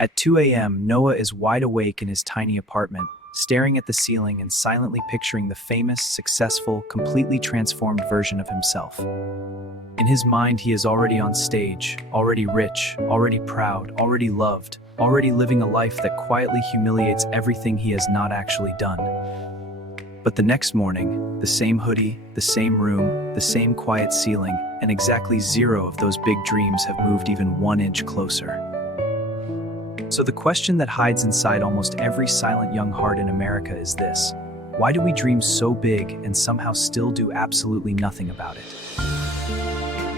At 2 a.m., Noah is wide awake in his tiny apartment, staring at the ceiling and silently picturing the famous, successful, completely transformed version of himself. In his mind, he is already on stage, already rich, already proud, already loved, already living a life that quietly humiliates everything he has not actually done. But the next morning, the same hoodie, the same room, the same quiet ceiling, and exactly zero of those big dreams have moved even 1 inch closer. So the question that hides inside almost every silent young heart in America is this: why do we dream so big and somehow still do absolutely nothing about it?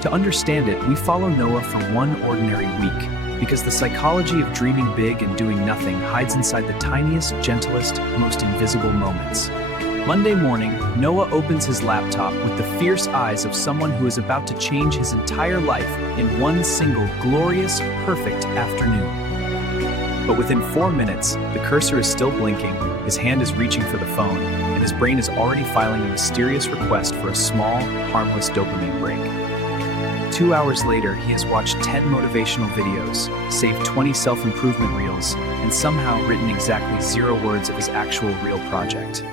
To understand it, we follow Noah for one ordinary week, because the psychology of dreaming big and doing nothing hides inside the tiniest, gentlest, most invisible moments. Monday morning, Noah opens his laptop with the fierce eyes of someone who is about to change his entire life in one single glorious, perfect afternoon. But within 4 minutes, the cursor is still blinking, his hand is reaching for the phone, and his brain is already filing a mysterious request for a small, harmless dopamine break. 2 hours later, he has watched 10 motivational videos, saved 20 self-improvement reels, and somehow written exactly 0 words of his actual real project.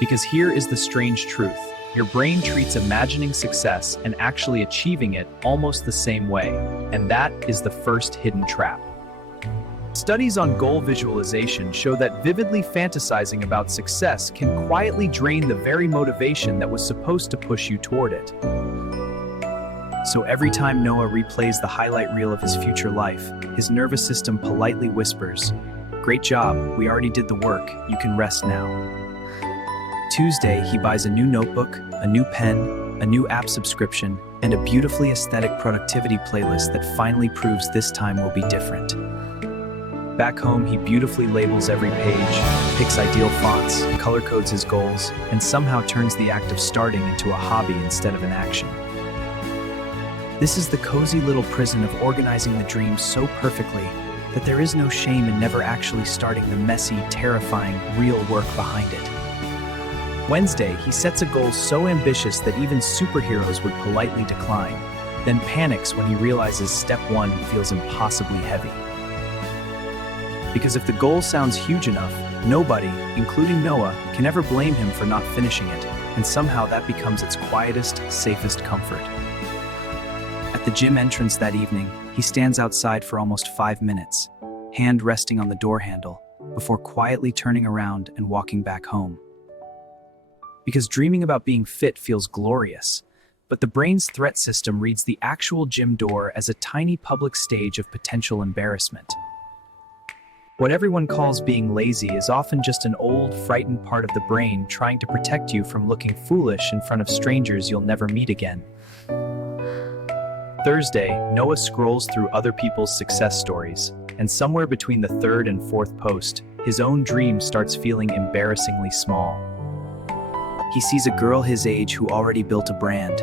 Because here is the strange truth: your brain treats imagining success and actually achieving it almost the same way, and that is the first hidden trap. Studies on goal visualization show that vividly fantasizing about success can quietly drain the very motivation that was supposed to push you toward it. So every time Noah replays the highlight reel of his future life, his nervous system politely whispers, "Great job, we already did the work, you can rest now." Tuesday, he buys a new notebook, a new pen, a new app subscription, and a beautifully aesthetic productivity playlist that finally proves this time will be different. Back home, he beautifully labels every page, picks ideal fonts, color codes his goals, and somehow turns the act of starting into a hobby instead of an action. This is the cozy little prison of organizing the dream so perfectly that there is no shame in never actually starting the messy, terrifying, real work behind it. Wednesday, he sets a goal so ambitious that even superheroes would politely decline, then panics when he realizes step 1 feels impossibly heavy. Because if the goal sounds huge enough, nobody, including Noah, can ever blame him for not finishing it, and somehow that becomes its quietest, safest comfort. At the gym entrance that evening, he stands outside for almost 5 minutes, hand resting on the door handle, before quietly turning around and walking back home. Because dreaming about being fit feels glorious, but the brain's threat system reads the actual gym door as a tiny public stage of potential embarrassment. What everyone calls being lazy is often just an old, frightened part of the brain trying to protect you from looking foolish in front of strangers you'll never meet again. Thursday, Noah scrolls through other people's success stories, and somewhere between the 3rd and 4th post, his own dream starts feeling embarrassingly small. He sees a girl his age who already built a brand,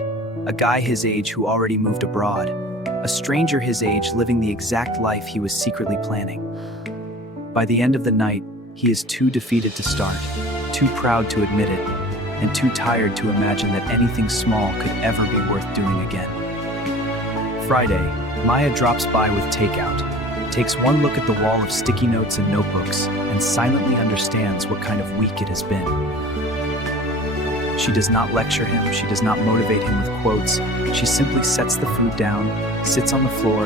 a guy his age who already moved abroad, a stranger his age living the exact life he was secretly planning. By the end of the night, he is too defeated to start, too proud to admit it, and too tired to imagine that anything small could ever be worth doing again. Friday, Maya drops by with takeout, takes one look at the wall of sticky notes and notebooks, and silently understands what kind of week it has been. She does not lecture him, she does not motivate him with quotes, she simply sets the food down, sits on the floor,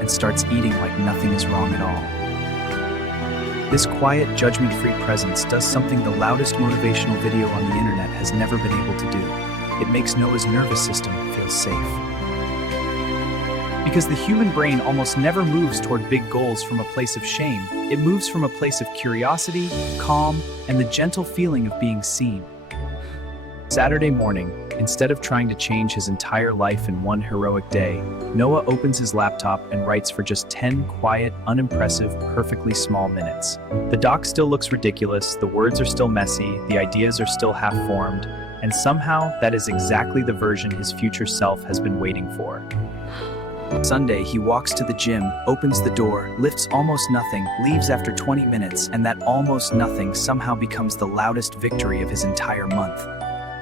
and starts eating like nothing is wrong at all. This quiet, judgment-free presence does something the loudest motivational video on the internet has never been able to do. It makes Noah's nervous system feel safe. Because the human brain almost never moves toward big goals from a place of shame, it moves from a place of curiosity, calm, and the gentle feeling of being seen. Saturday morning, instead of trying to change his entire life in one heroic day, Noah opens his laptop and writes for just 10 quiet, unimpressive, perfectly small minutes. The doc still looks ridiculous, the words are still messy, the ideas are still half-formed, and somehow that is exactly the version his future self has been waiting for. Sunday, he walks to the gym, opens the door, lifts almost nothing, leaves after 20 minutes, and that almost nothing somehow becomes the loudest victory of his entire month.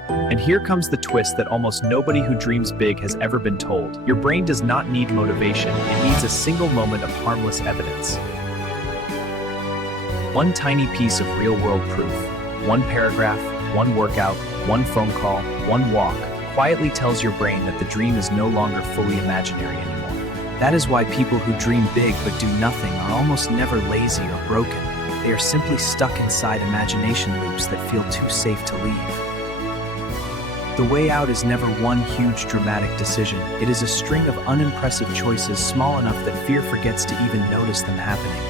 And here comes the twist that almost nobody who dreams big has ever been told. Your brain does not need motivation, it needs a single moment of harmless evidence. One tiny piece of real-world proof, one paragraph, one workout, one phone call, one walk, quietly tells your brain that the dream is no longer fully imaginary anymore. That is why people who dream big but do nothing are almost never lazy or broken. They are simply stuck inside imagination loops that feel too safe to leave. The way out is never one huge dramatic decision. It is a string of unimpressive choices small enough that fear forgets to even notice them happening.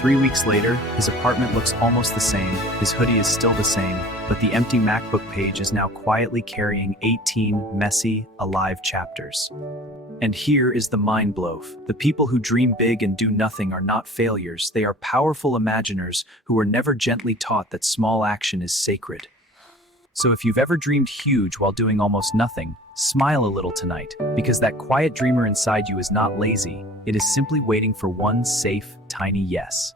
3 weeks later, his apartment looks almost the same, his hoodie is still the same, but the empty MacBook page is now quietly carrying 18 messy, alive chapters. And here is the mind blow. The people who dream big and do nothing are not failures, they are powerful imaginers who were never gently taught that small action is sacred. So if you've ever dreamed huge while doing almost nothing, smile a little tonight, because that quiet dreamer inside you is not lazy, it is simply waiting for one safe, tiny yes.